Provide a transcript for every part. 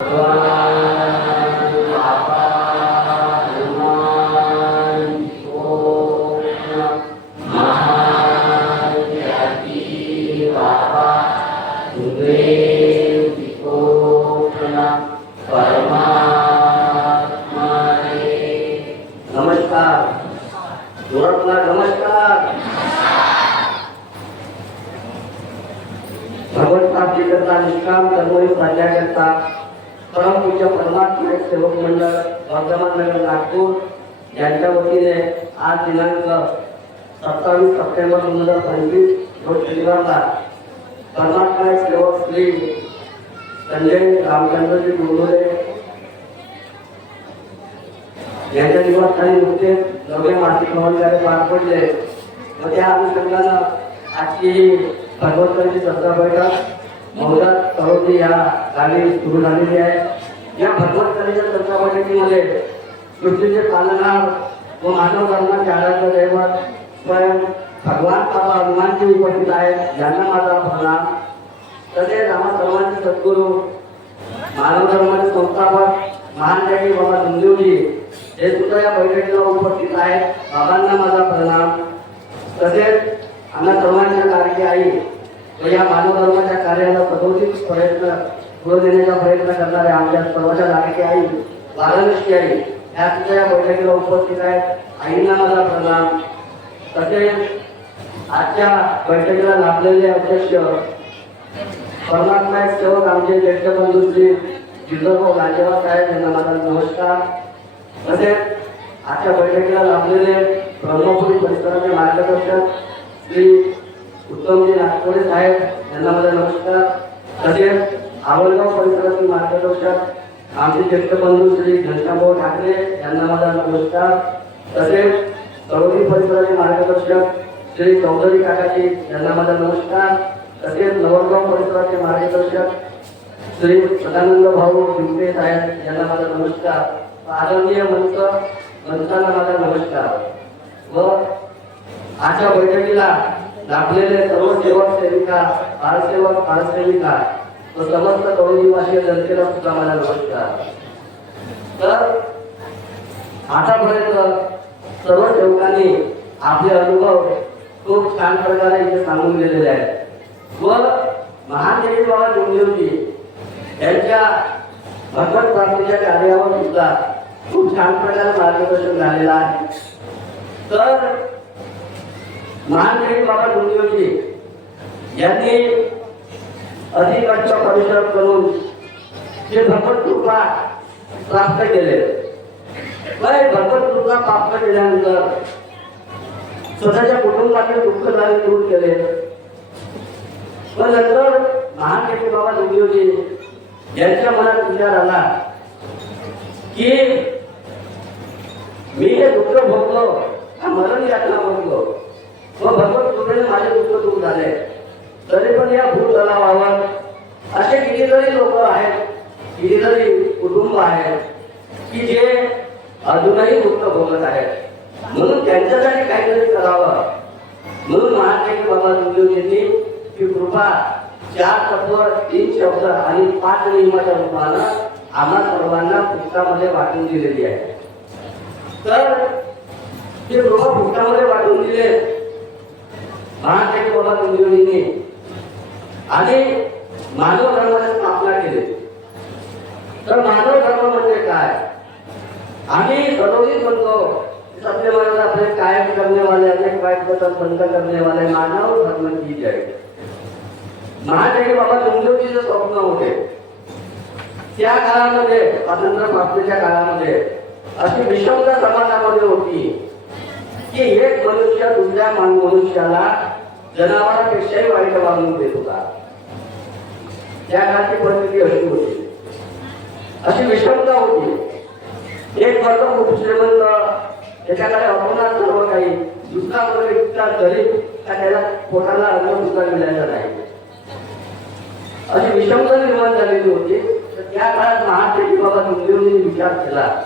नमस्कार परमपूज्य प्रमाण एक सेवक मंडळ वर्धमान नगर नागपूर यांच्या वतीने आज दिनांक सत्तावीस सप्टेंबर दोन हजार पंचवीस रोज शनिवारला परमात्मा एक सेवक श्री संजय रामचंद्रजी गुरुले यांच्या निवासस्थानी नुकतेच नवे मासिक महोत्सव पार पडले. व त्या अनुषंगानं आजची ही भगवंतांची चर्चा बैठक मौदात सरोजी या गावी सुरू झालेली आहे. या भगवंतांच्या चर्चा पृथ्वीचे सृष्टीचे पालनहार व मानव धर्माचे आराध्य दैवत स्वयं भगवान बाबा हनुमानजी उपस्थित आहेत. ज्यांना माझा प्रणाम तसेच आम्हा सर्वांचे सद्गुरू मानव धर्माचे संस्थापक महान देवी बाबा संजीवजी हे सुद्धा या बैठकीला उपस्थित आहेत. बाबांना माझा प्रणाम. तसेच आम्हा सर्वांच्या लाडकी आई व या मानव धर्माच्या कार्याला सदोदित प्रयत्न पुढे देण्याचा प्रयत्न करणाऱ्या आमच्या सर्वांच्या लाडकी आई वाराणसी आई ह्या सुद्धा या बैठकीला उपस्थित आहेत. आईंना माझा प्रणाम. तसेच आजच्या बैठकीला लाभलेले अध्यक्ष परमात्मा सेवक आमचे ज्येष्ठ बंधूजी जिल्हाभाऊ गांजेवा साहेब यांना माझा नमस्कार. तसेच आजच्या बैठकीला लाभलेले ब्रह्मपुरी परिसराचे मार्गदर्शक श्री उत्तमजी नागपुरे साहेब यांना माझा नमस्कार. तसेच आवळगाव परिसरातील मार्गदर्शक आमचे ज्येष्ठ बंधू श्री घनश्यामभाऊ ठाकरे यांना माझा नमस्कार. तसेच तळोदी परिसराचे मार्गदर्शक श्री चौधरी काकाजी यांना माझा नमस्कार. तसेच नवरगाव परिसराचे मार्गदर्शक श्री सदानंद भाऊ शिंपे साहेब यांना माझा नमस्कार. आदरणीय मंच मंचाला माझा नमस्कार. व आजच्या बैठकीला लाभलेले सर्व सेवक सेविका बालसेवक बालसेविका व समस्त कवळीवासी जनतेला सुद्धा मला नमस्कार तर आतापर्यंत सर्व सेवकांनी आपले अनुभव खूप छान प्रकारे इथे सांगून गेलेले आहेत. व महादेवी बाबा जोंगदेवजी यांच्या भगवत प्राप्तीच्या कार्यावर सुद्धा खूप छान प्रकारे मार्गदर्शन झालेलं आहे. तर महादेवी बाबा जोंगदेवजी यांनी अधिकांचा परिश्रम करून जे भगवत कृपा प्राप्त केले. काय भगवत कृपा प्राप्त केल्यानंतर स्वतःच्या कुटुंबातील दुःख झाले दूर केले. व नंतर महान बाबा जोगीजी यांच्या मनात विचार आला की मी हे दुःख भोगलो हा मरण यातना भोगलो. व भगवत कृपेने माझे दुःख दूर झाले. तरी पण या भूतलावावर असे कितीतरी लोक आहेत कितीतरी कुटुंब आहेत की जे अजूनही दुःख भोगत आहेत. म्हणून त्यांच्यासाठी काहीतरी करावं. म्हणून महात्मा बाबा यांनी की कृपा चार तत्व तीन शब्द आणि पाच नियमाच्या रूपानं आम्हा सर्वांना पुस्तकामध्ये वाटून दिलेली आहे. तर ते कृपा पुस्तकामध्ये वाटून दिले महात्मा बाबा जोगीजींनी आणि मानव धर्माची स्थापना केली. तर मानव धर्म म्हणजे काय? आम्ही सदोदित म्हणतो सबसे मानव अपने कायम करने वाले अनेक वाईट बदल बंद करने वाले मानव धर्म की जय. महादेवी बाबा जोंदेवजीचं स्वप्न होते. त्या काळामध्ये स्वातंत्र्य प्राप्तीच्या काळामध्ये अशी विषमता समाजामध्ये होती की एक मनुष्य दुसऱ्या मनुष्याला जनावरांपेक्षाही वाईट वागणूक देत होता. त्या काळची परिस्थिती अशी होती. अशी विषमता होती. एक वर्ग खूप श्रीमंत त्याच्याकडे अपमान सर्व काही. दुसरा वर्ग इतका गरीब का त्याला पोटाला अन्न सुद्धा मिळायचं नाही. अशी विषमता निर्माण झालेली होती. तर त्या काळात महादेवी बाबा तुमदेवजींनी विचार केला.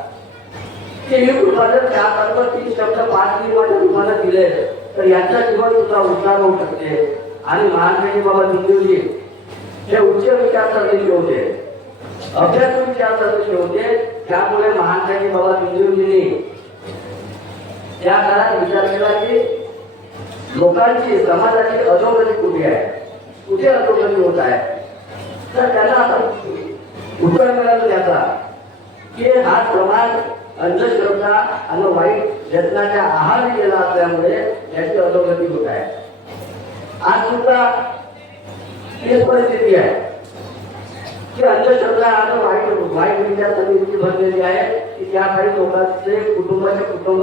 की मी कृपा चार त्या तीन शब्द पाच निर्माच्या तुम्हाला दिले तर याचा जीवन सुद्धा उद्धार होऊ शकते. आणि महादेवी बाबा तुमदेवजी हे उच्च विचारसरणीचे होते अभ्यास विचारसरणी होते त्यामुळे महानसाहेब बाबा बिंदूजींनी त्या काळात विचार केला की लोकांची समाजाची अधोगती कुठे आहे? कुठे अधोगती होत आहे? तर त्यांना आता उत्तर मिळालं त्याचा. की हा प्रमाण अंधश्रद्धा आणि वाईट यत्नाच्या आहार गेला असल्यामुळे याची अधोगती होत आहे. आज सुद्धा तीच परिस्थिती आहे. की अंधश्रद्धा आता वाईट वाईट विचारांनी इतकी भरलेली आहे की त्या काही लोकांचे कुटुंबाचे कुटुंब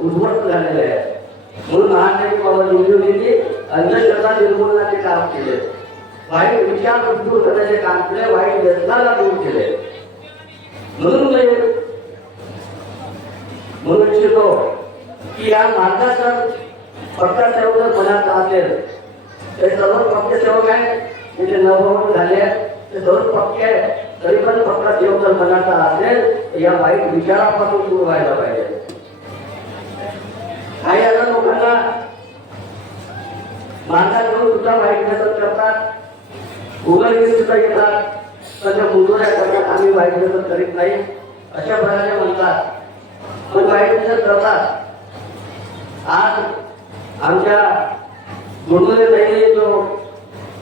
उद्ध्वस्त झालेले आहे म्हणून महानगरी बाबा निवडणुकीने अंधश्रद्धा निर्मूलनाचे काम केले. वाईट विचार दूर करण्याचे काम केले वाईट व्यसनाला दूर केले. म्हणून मी म्हणून इच्छितो की या मार्गाचा पक्का सेवक मनात असेल हे सर्व पक्के सेवक आहे म्हणजे नवभवन झाले ते सर्व पक्के आहे तरी पण फक्त सेवक जर मनाचा असेल या वाईट विचारापासून दूर व्हायला पाहिजे. काही आता लोकांना मार्गाकडून सुद्धा वाईट व्यसन करतात. गुगल सुद्धा येतात. त्यांच्या मुंडोऱ्या करतात. आम्ही वाईट व्यसन करीत नाही. अशा प्रकारे म्हणतात. पण वाईट व्यसन करतात. आज आमच्या म्हणून ताईने जो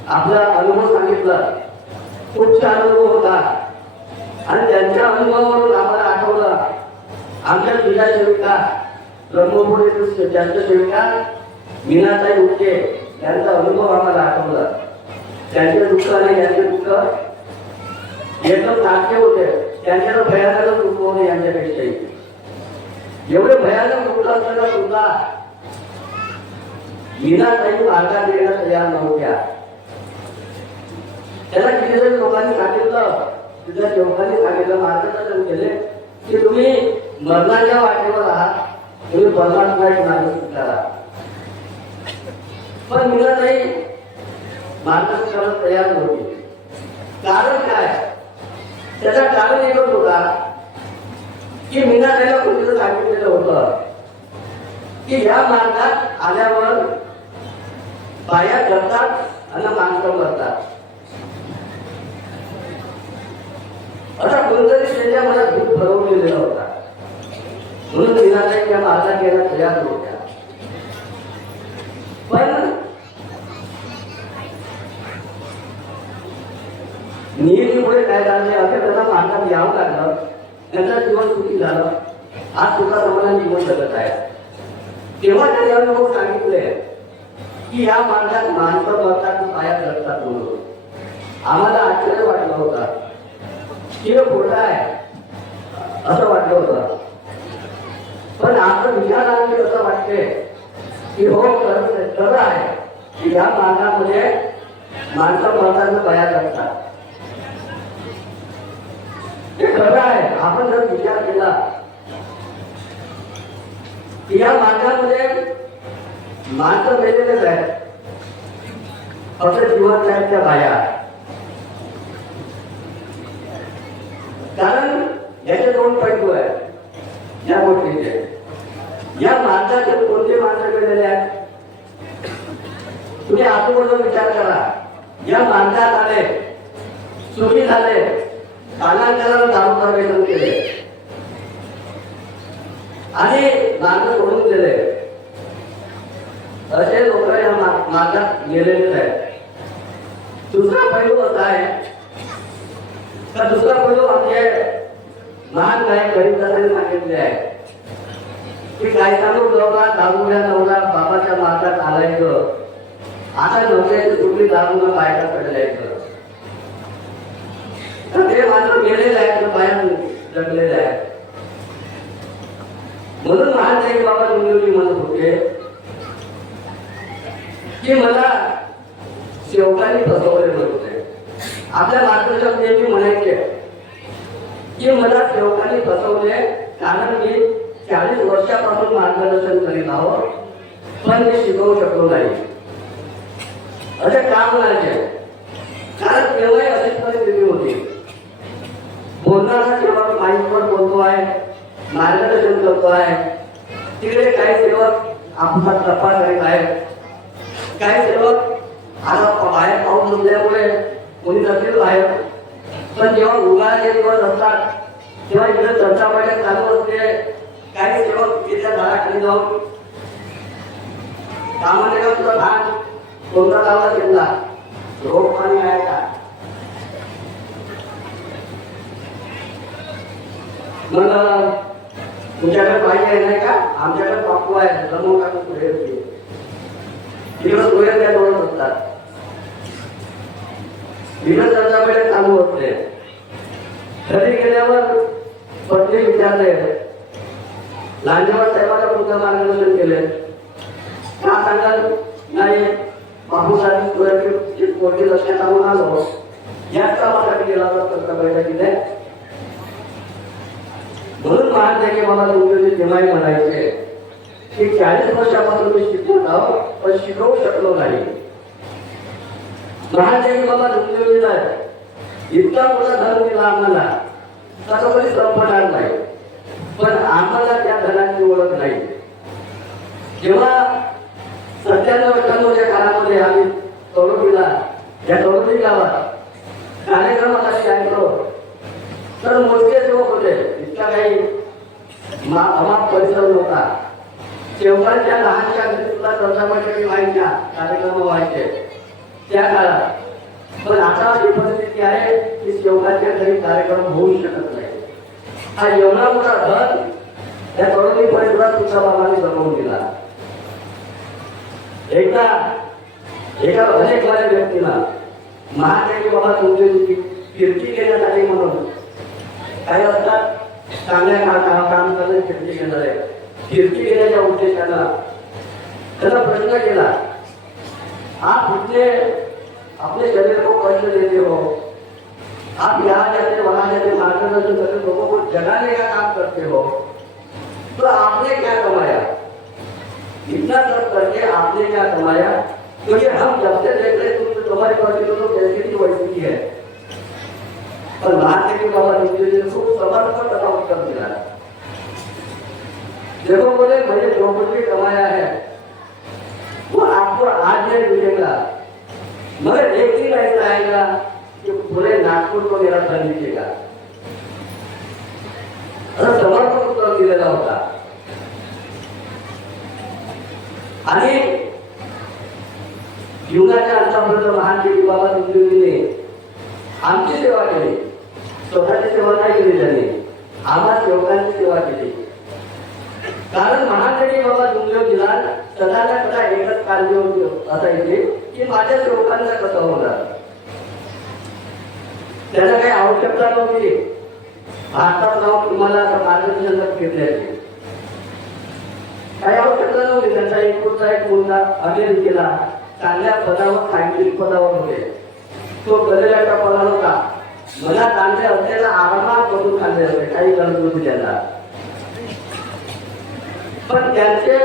आपला अनुभव सांगितला. उच्च अनुभव होता. आणि त्यांच्या अनुभवावरून आम्हाला आठवलं आमच्या जिल्हा सेविका ब्रह्मपूर येथील ज्यांच्या सेविका मीनाताई उके यांचा अनुभव आम्हाला आठवला. त्यांचे दुःख आणि यांचे दुःख एकदम नाट्य होते. त्यांच्याला भयानक दुःख होते यांच्यापेक्षाही. एवढे भयानक दुःख असताना सुद्धा मीनाताई मार्गा देण्यास तयार नव्हत्या. त्याला कितीतरी लोकांनी सांगितलं तुझ्या लोकांनी सांगितलं मार्गदर्शन केले की तुम्ही मरणाच्या वाटेवर आहात तुम्ही परमात्म्याची मार्ग करा पण मीनाताई मार्गदर्शन तयार नव्हती. कारण काय? त्याचा कारण एकच होता की मीनाताईला कोणीतरी सांगितलेलं होतं की या मार्गात आल्यावर बाया करतात आणि माणसं मरतात. असा कोणतरी त्यांच्या मला दूध भरवलेला होता. म्हणून मीनाताई त्या माझा गेल्या तयार होत्या पण नियतीमुळे काय झाले असे त्यांना मार्गात यावं लागलं. त्यांचं जीवन सुखी झालं. आज तुका समाधान जीवन जगत आहे. तेव्हा त्याने अनुभव सांगितले की ह्या माणसात माणसं मरतात पाया जगतात म्हणून. आम्हाला आश्चर्य वाटलं होता. की हे खोटं आहे. असं वाटलं होतं. पण आपलं विचार आले असं वाटते की हो खरं खरं आहे की ह्या मार्गामध्ये माणसं मरताना पाया जगतात. ते खरं आहे. आपण जर विचार केला या मार्गामध्ये माणसं मेलेलेच आहेत फक्त जीवन आहेत त्या बाया कारण याचे दोन पैलू आहेत. या गोष्टीचे. या माणसाचे कोणते माणसं गेलेले आहेत? तुम्ही आजूबाजूला विचार करा. या माणसात आले सुखी झाले कालांतराला दारू वेतन केले. आणि माणसं सोडून दिले असे लोक या मार्गात गेलेले आहेत दुसरा पैलू असा आहे तर दुसरा पैलू आमचे महान गायक गरीबदासांनी सांगितले आहे. की काय सांगू नवरा दारूच्या नवरा बाबाच्या मार्गात आलायचं. आता नवऱ्याची कुठली दारूला बायका पडलायचं तर ते मात्र गेलेलं आहे तर बाहेर जगलेलं आहे. म्हणून महान गायक बाबा तुम्ही म्हणत होते. की मला शेवटाने फसवले होते आपल्या मार्गदर्शक नेहमी म्हणायचे. की मला सेवकांनी फसवले कारण मी चाळीस वर्षापासून मार्गदर्शन करीत आहोत पण मी शिकवू शकलो नाही. असे का म्हणायचे? कारण तेव्हाही अशीच परिस्थिती होती. बोलणारा सेवक माईकवर बोलतो आहे मार्गदर्शन करतो आहे. तिकडे काही सेवक आपला तपास करीत आहेत. काय सेवक आता बाहेर पाऊस नसल्यामुळे कोणी जातील बाहेर. पण जेव्हा उन्हाळ्याचे दिवस असतात तेव्हा इकडे चर्चा बैठक चालू असते काही सेवक तिथल्या झाडाखाली जाऊन सामान्य तुझा धान कोणता लावला घेतला रोग पाणी आहे का मग तुमच्याकडे पाहिजे नाही का? आमच्याकडे पापू आहे. जमून काकू पुढे. येते दिवस गोया त्या तोडत असतात दिवस चर्चा बैठक चालू होते. घरी गेल्यावर पत्नी विचारले. लांजेवाड साहेबांना पुढचं मार्गदर्शन केले. का सांगाल? नाही. बापूसाहेब तुझ्याची पोटी लक्षात आणून आलो याच कामासाठी गेला होता चर्चा बैठकीने म्हणून महाराज मला तुमचे तेव्हाही म्हणायचे की चाळीस वर्षापासून मी पण शिकवू शकलो नाही. महादेवी बाबा रुक्मिणीला इतका मोठा धर्म दिला आम्हाला. त्याचा कधी संपणार नाही. पण आम्हाला त्या धनाची ओळख नाही. जेव्हा सत्त्याण्णव अठ्ठ्याण्णवच्या काळामध्ये आम्ही तळोबीला या तळोबी गावात कार्यक्रमाला ऐकलो तर मोजके लोक होते. इतका काही अमाप परिसर नव्हता. शेवकांच्या लहानशा तुला सुद्धा व्हायच्या कार्यक्रम व्हायचे. त्या काळात. पण आता अशी परिस्थिती आहे की शेवटच्या घरी कार्यक्रम होऊ शकत नाही. हा एवढा मोठा धन त्या तरुणी परिसरात तुझ्या बाबाने जमवून दिला एकदा एका अनेक माझ्या व्यक्तीला महादेवी बाबा तुमची कीर्ती घेण्यासाठी म्हणून. काही असतात? चांगल्या काम काम काम करणे कीर्ती घेणार. आहे कीर्ती घेण्याच्या उद्देशानं त्याचा प्रश्न केला आप इतने अपने शरीर को कष्ट देते हो. आप यहाँ जाते, वहाँ जाते मार्गदर्शन करते लोगों को जगाने का काम करते हो. तो आपने क्या कमाया? इतना सब करके आपने क्या कमाया? क्योंकि हम जब से देख रहे तुम तो तुम्हारी परिस्थिति तो जैसी की वैसी की है. भारत के बाबा खूब समर्पण तथा उत्तर दिला देखो बोले मैंने जो कुछ भी कमाया है वो आपको आज नहीं मिलेगा मगर एक दिन ऐसा आएगा कि पूरे नागपुर को मेरा धन दिखेगा समर्पण उत्तर दिलेला होता. आणि जीवनाच्या अंतापर्यंत महान देवी बाबा दिले आमची सेवा केली. स्वतःची सेवा नाही केली त्यांनी. आम्हा सेवकांची सेवा केली. कारण महादेवी बाबा तुमच्या सदाला कथा एकच काळजी होती असायची की माझ्या सेवकांना कसा होणार? त्याला काही आवश्यकता नव्हती. भारतात जाऊन तुम्हाला असं मार्गदर्शन फिरण्याची काही आवश्यकता नव्हती. त्यांचा एक पुढचा एक मुलगा अमेरिकेला चांगल्या पदावर सायंटिस्ट पदावर होते. तो कलेच्या पदा होता. मला चांगले असलेला आरामात बदलून खाल्ले होते. काही गरज नव्हती त्याला पण त्यांचे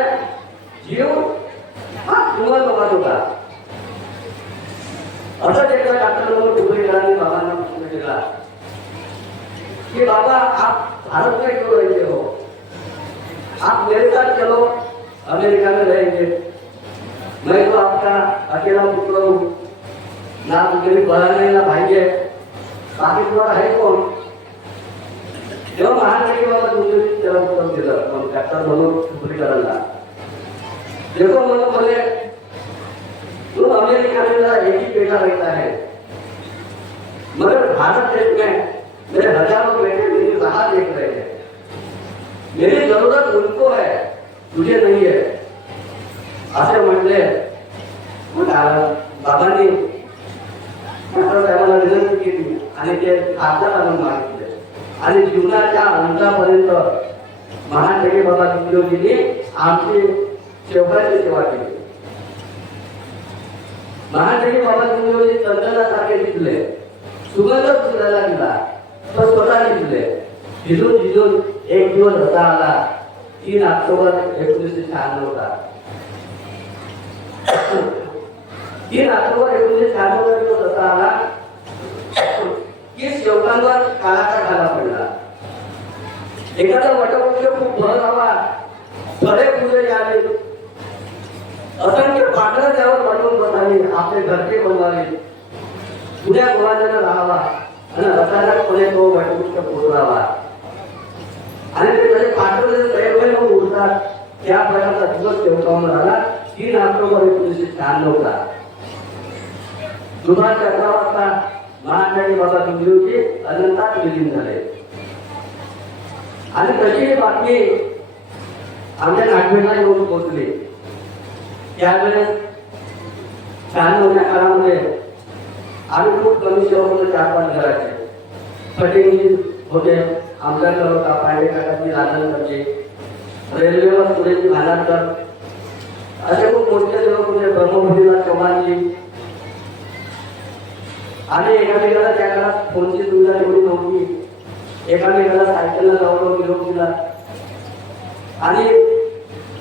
जीव हा लोकात होता असंच एकदा डॉक्टर म्हणून डुबरीकरांनी बाबांना प्रश्न केला कि बाबा, आप भारत में क्यों रहते हो? आप मेरे साथ चलो, अमेरिका में रहेंगे। मैं तो आपका अकेला पुत्र हूँ। ना मेरी बहन है, ना भाई है। बाकी तुम्हारा है कौन? जेव्हा महान बाबा तुमचे त्याला उत्तर दिलं. मग डॉक्टर म्हणून डुबरीकरांना जेव्हा म्हणून बोले तुम अमेरिका एक ही बेटा रहता है मगर भारत देश में मेरे हजारों बेटे मेरी राह देख रहे हैं. मेरी जरूरत उनको है तुझे नहीं है. असे म्हटले. मग बाबांनी डॉक्टर साहेबांना विनंती केली आणि ते हातात आणून मागितले. आणि जीवनाच्या अंतापर्यंत महादेवी बाबा तुमजीने आमची सेवकाची सेवा केली. महादेवी बाबा तुमजी चंदनासारखे दिसले. सुगंध फुलाला दिला तर स्वतः दिसले. भिजून भिजून एक दिवस होता आला. तीन ऑक्टोबर एकोणीसशे शहाण्णव होता तीन ऑक्टोबर एकोणीसशे शहाण्णव दिवस होता आला. की काळाचा घाला पडला. एखादा वटवृक्ष खूप भर हवा फळे फुले यावे. असंख्य पाठरं त्यावर पटवून बसावी आपले घरचे बनवावे. पुण्या गोवाजानं राहावा आणि अचानकपणे तो वटवृक्ष कोसळावा आणि ते त्याचे पाठवले तयार मग उरतात त्या प्रकारचा दिवस तेवढा झाला तीन ऑक्टोबर एकोणीसशे शहाण्णवला. दुपारच्या अकरा वाजता महाराजांनी बाबा तुमची अनंतात विलीन झाले. आणि तशी बातमी आमच्या नागपूरला येऊन पोहोचली. त्यावेळेस शहाण्णवच्या काळामध्ये आम्ही खूप कमी सेवा होतो चार पाच घराचे. कटिंग होते आमच्याकडे होता पांडे काकाची राजनकरची रेल्वेवर सुरेश भानारकर असे खूप मोठे लोक होते ब्रह्मपुरीला चव्हाणजी आणि एकामेकाला त्या काळात फोनची सुविधा एवढी नव्हती. एकामेकाला सायकलला जाऊन निरोप दिला आणि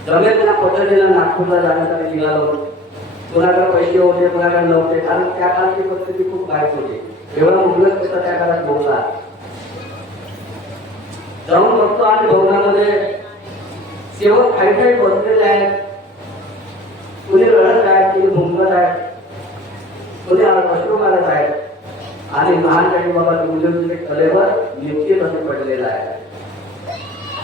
जमेल त्या पद्धतीनं नागपूरला जाण्यासाठी निघालो. कुणाकडे पैसे होते कुणाकडे नव्हते. कारण त्या काळाची परिस्थिती खूप वाईट होती. एवढा मुलगा कसा त्या काळात बोलला. जाऊन बघतो आणि भवनामध्ये सेवक काही काही बसलेले आहेत. कुणी रडत आहेत कुणी भुंकत आहेत. कुणी अश्रू मारत आहेत. आणि महान काही बाबा तुमच्या कलेवर निश्चित असे पडलेलं आहे.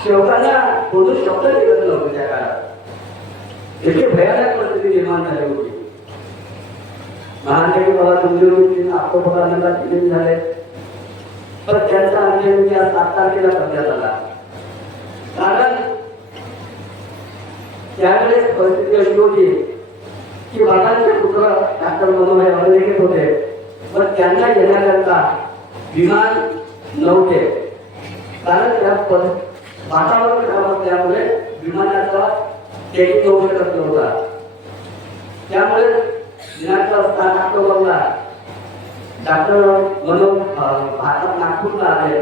सेवकांना कोणतं शब्द निघत नव्हते त्या काळात? इतकी भयानक परिस्थिती निर्माण झाली होती. महानदेवी बाबा तुमची आत्मपदानंदा विलीन झाले. पण त्यांचा अंतिम त्या सात तारखेला करण्यात आला. कारण त्यावेळेस परिस्थिती अशी होती की बाबांचे पुत्र डॉक्टर मनोहर अमेरिकेत होते. व त्यांना येण्याकरता विमान नव्हते. कारण त्या पद- वातावरण खराब असल्यामुळे विमानाचा टेकिंग होऊ शकत नव्हता. त्यामुळे दिनांक सात ऑक्टोबरला डॉक्टर मनोज भारतात नागपूरला आले.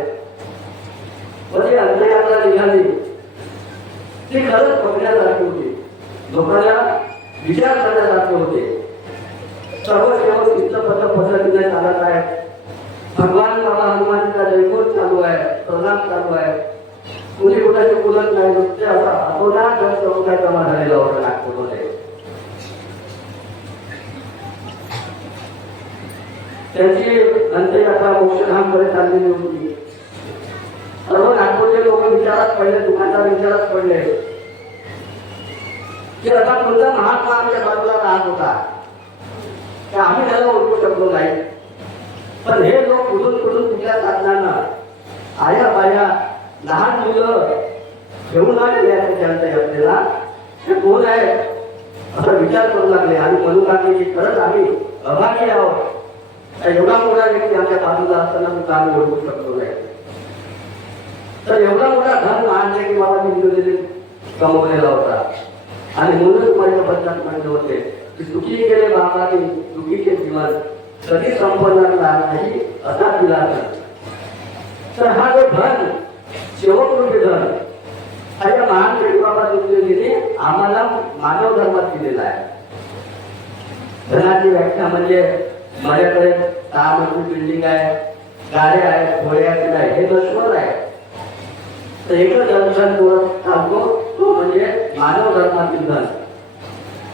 म्हणजे व ती अंतर्यात्रा निघाली. ती खरंच बघण्यासारखी होती. लोकांना विचार करण्यासारखे होते. सर्व सेवक पद्धतीने चालत भगवान हनुमानचा जयघोष चालू आहे प्रणाम चालू आहे. नाही असा झालेला होता नागपूरमध्ये. त्यांची अंत्ययात्रा मोक्षधामकडे चाललेली होती. सर्व नागपूरचे लोक विचारात पडले दुकानदार विचारात पडले. की आता कोणता महात्मा आमच्या बाजूला राहत होता? की आम्ही त्याला ओळखू शकलो नाही. पण हे लोक कुठून कुठून कुठल्या साधनांना आया बाया लहान मुलं घेऊन आलेले आहेत त्यांच्या यात्रेला. हे कोण आहे? असा विचार करू लागले. आणि म्हणू लागले की खरंच आम्ही अभागी आहोत. एवढा मोठा व्यक्ती आमच्या बाजूला असताना सुद्धा आम्ही ओळखू शकलो नाही. तर एवढा मोठा धन महान की बाबा हिंदूने कमवलेला होता. आणि म्हणूनच माझ्या बद्दल म्हणले होते. की सुखी गेले बाबा सुखीचे जीवन कधी संपणार नाही असा दिला तर हा जो धन शेवटरूपी धन हा या महान गरीब बाबा तुमचे आम्हाला मानव धर्मात दिलेला आहे. धनाची व्याख्या म्हणजे माझ्याकडे सहा मजबूत बिल्डिंग आहे गाड्या आहेत घोड्या आहेत नाही हे नश्वर आहे. तर एकच धन सांगतो तो म्हणजे मानव धर्मातील धन.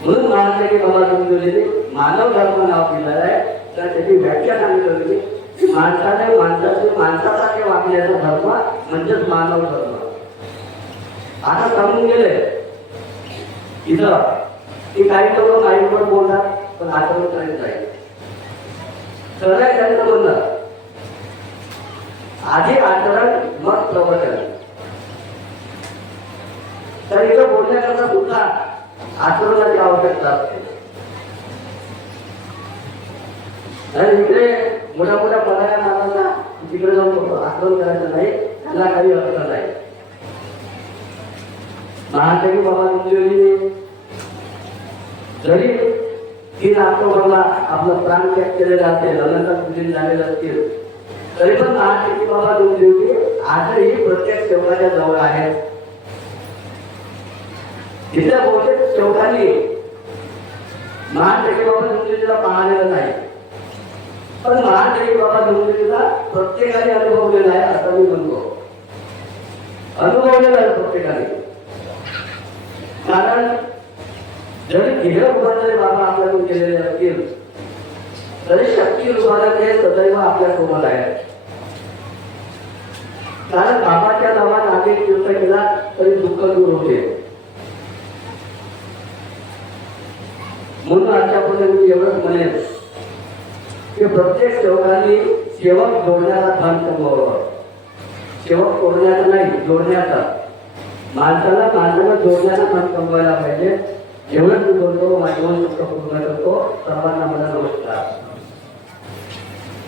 म्हणून म्हणाले बाबा तुम्ही मानव धर्म नाव दिलेलं आहे. तर त्याची व्याख्या सांगितली होती की माणसाने माणसाचे माणसासारखे वागण्याचा धर्म म्हणजेच मानव धर्म. आता सांगून गेले. इथं की काही लोक काही पण बोलतात पण आचरण करायचं आहे सरळ त्यांचं म्हणणं. आधी आचरण मग प्रवचन तर इथं बोलण्याकरता सुद्धा आचरणाची आवश्यकता असते. आणि इकडे मोठ्या मोठ्या पदाया नावांना तिकडे जाऊन आक्रमण करायचं नाही त्याला काही अर्थ नाही. महाकवी बाबा तुमची जरी तीन ऑक्टोबरला आपलं प्राण त्याग केले असेल अनंत पूजन झालेलं असतील. तरी पण महाकवी बाबा तुमची आजही प्रत्येक सेवकाच्या जवळ आहेत. तिथल्या बहुतेक सेवकांनी महादेवी बाबा तुमच्या पाहिलेलं नाही. पण महादेवी बाबा तुमच्या प्रत्येकाने अनुभवलेला आहे असं मी म्हणतो. अनुभवलेला आहे प्रत्येकाने. कारण जरी ध्येय रूपाने बाबा आपल्याकडून केलेले असतील तरी शक्ती रूपाने ते सदैव आपल्यासोबत आहे. कारण बाबाच्या नावात अनेक तीर्थ केला तरी दुःख दूर होते. म्हणून आजच्यापर्यंत मी एवढंच म्हणेन. की प्रत्येक सेवकांनी सेवक जोडण्याचा भान कमवावं सेवक तोडण्याचा नाही जोडण्याचा. माणसाला माणसाला जोडण्याचा भान कमवायला पाहिजे. एवढंच मी बोलतो माझे दोन पूर्ण करतो. सर्वांना मला नमस्कार.